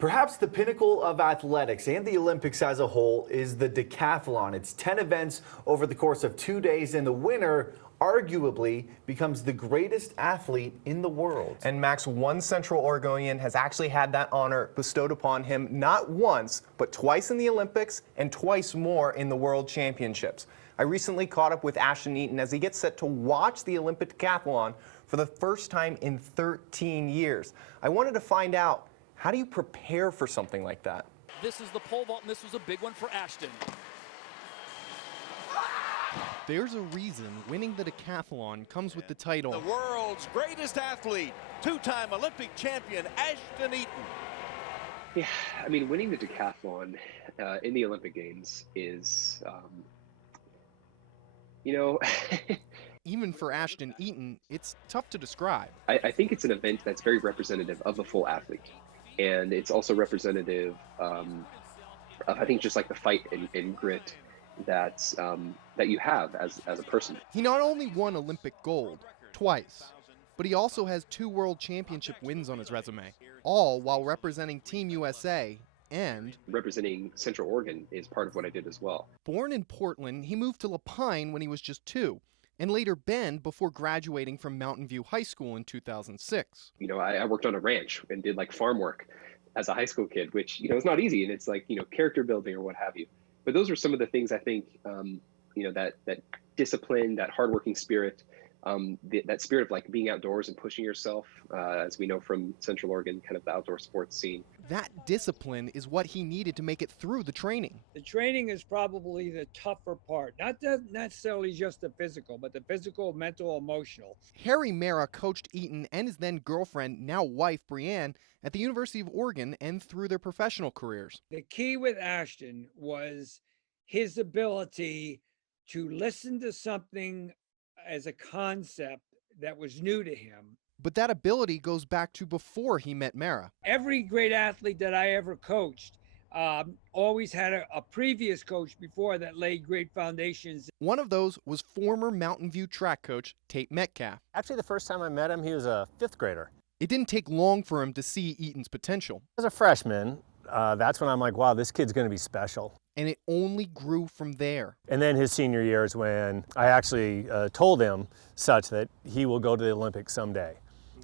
Perhaps the pinnacle of athletics and the Olympics as a whole is the decathlon. It's 10 events over the course of 2 days, and the winner arguably becomes the greatest athlete in the world. And Max, one Central Oregonian has actually had that honor bestowed upon him not once, but twice in the Olympics and twice more in the World Championships. I recently caught up with Ashton Eaton as he gets set to watch the Olympic Decathlon for the first time in 13 years. I wanted to find out, how do you prepare for something like that? This is the pole vault, and this was a big one for Ashton. There's a reason winning the decathlon comes with the title. The world's greatest athlete, two-time Olympic champion, Ashton Eaton. Yeah, I mean, winning the decathlon in the Olympic Games is, Even for Ashton Eaton, it's tough to describe. I think it's an event that's very representative of a full athlete. And it's also representative of, I think, just like the fight and grit that you have as a person. He not only won Olympic gold twice, but he also has 2 World Championship wins on his resume, all while representing Team USA and representing Central Oregon is part of what I did as well. Born in Portland, he moved to Lapine when he was just 2, and later Bend before graduating from Mountain View High School in 2006. I worked on a ranch and did like farm work as a high school kid, which, is not easy, and it's like, character building or what have you. But those are some of the things I think, that discipline, that hardworking spirit, that spirit of like being outdoors and pushing yourself, as we know from Central Oregon, kind of the outdoor sports scene. That discipline is what he needed to make it through the training. The training is probably the tougher part, not necessarily just the physical, but the physical, mental, emotional. Harry Mara coached Eaton and his then girlfriend, now wife, Brianne, at the University of Oregon and through their professional careers. The key with Ashton was his ability to listen to something as a concept that was new to him. But that ability goes back to before he met Mara. Every great athlete that I ever coached always had a previous coach before that laid great foundations. One of those was former Mountain View track coach Tate Metcalf. Actually, the first time I met him, he was a 5th grader. It didn't take long for him to see Eaton's potential. As a freshman, that's when I'm like, wow, this kid's going to be special. And it only grew from there. And then his senior year is when I actually told him such that he will go to the Olympics someday.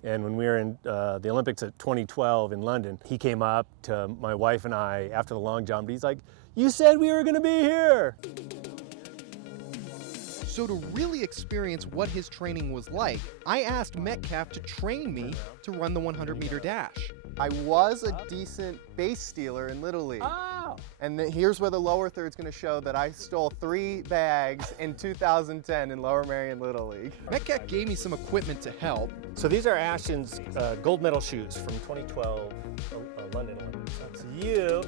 And when we were in the Olympics at 2012 in London, he came up to my wife and I after the long jump. He's like, "You said we were going to be here." So to really experience what his training was like, I asked Metcalf to train me to run the 100-meter dash. I was a decent base stealer in Little League. Oh. And here's where the lower third's going to show that I stole 3 bags in 2010 in Lower Merion Little League. Metcalf gave me some equipment to help. So these are Ashton's gold medal shoes from 2012 London Olympics. So you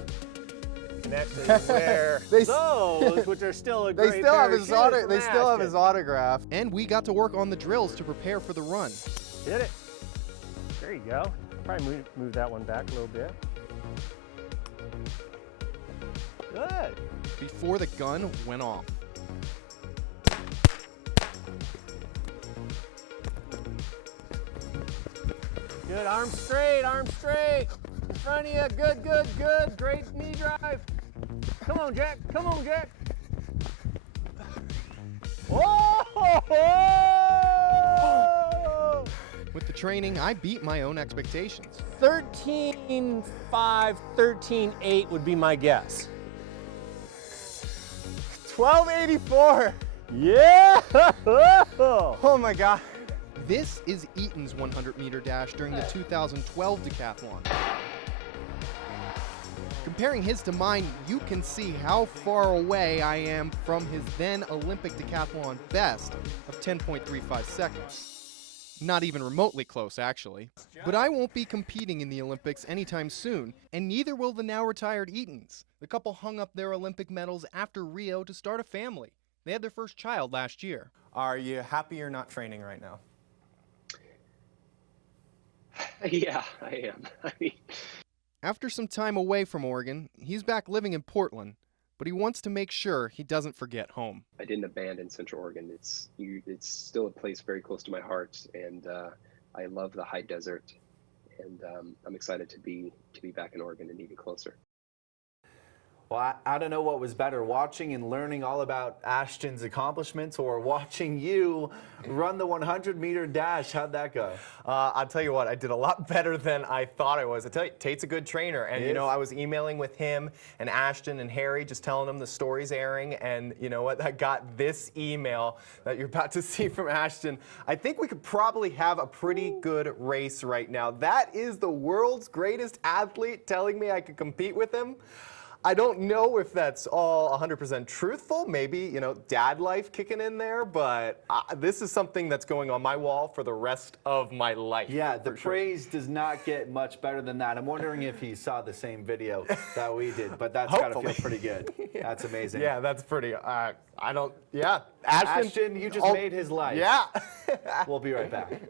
can actually wear those, which are still a great pair of shoes from Ashton. They still have his autograph. And we got to work on the drills to prepare for the run. Did it. There you go. Probably move that one back a little bit. Good. Before the gun went off. Good, arms straight, arms straight. In front of you, good, good, good. Great knee drive. Come on, Jack, come on, Jack. Whoa! With the training, I beat my own expectations. 13.5, 13.8 would be my guess. 1284. Yeah! Oh my God. This is Eaton's 100-meter dash during the 2012 decathlon. Comparing his to mine, you can see how far away I am from his then Olympic decathlon best of 10.35 seconds. Not even remotely close, actually. But I won't be competing in the Olympics anytime soon, and neither will the now retired Eatons. The couple hung up their Olympic medals after Rio to start a family. They had their first child last year. Are you happy you're not training right now? Yeah, I am. After some time away from Oregon, he's back living in Portland, but he wants to make sure he doesn't forget home. I didn't abandon Central Oregon. It's still a place very close to my heart, and I love the high desert, and I'm excited to be back in Oregon and even closer. Well, I don't know what was better, watching and learning all about Ashton's accomplishments or watching you run the 100-meter dash. How'd that go? I'll tell you what, I did a lot better than I thought I was. I tell you, Tate's a good trainer, and you know, I was emailing with him and Ashton and Harry, just telling them the story's airing, and you know what, I got this email that you're about to see from Ashton. I think we could probably have a pretty good race right now. That is the world's greatest athlete telling me I could compete with him. I don't know if that's all 100% truthful, maybe, you know, dad life kicking in there, but this is something that's going on my wall for the rest of my life. Yeah, the praise does not get much better than that. I'm wondering if he saw the same video that we did, but that's got to feel pretty good. Yeah. That's amazing. Yeah, that's pretty, yeah. Ashton, you just made his life. Yeah. We'll be right back.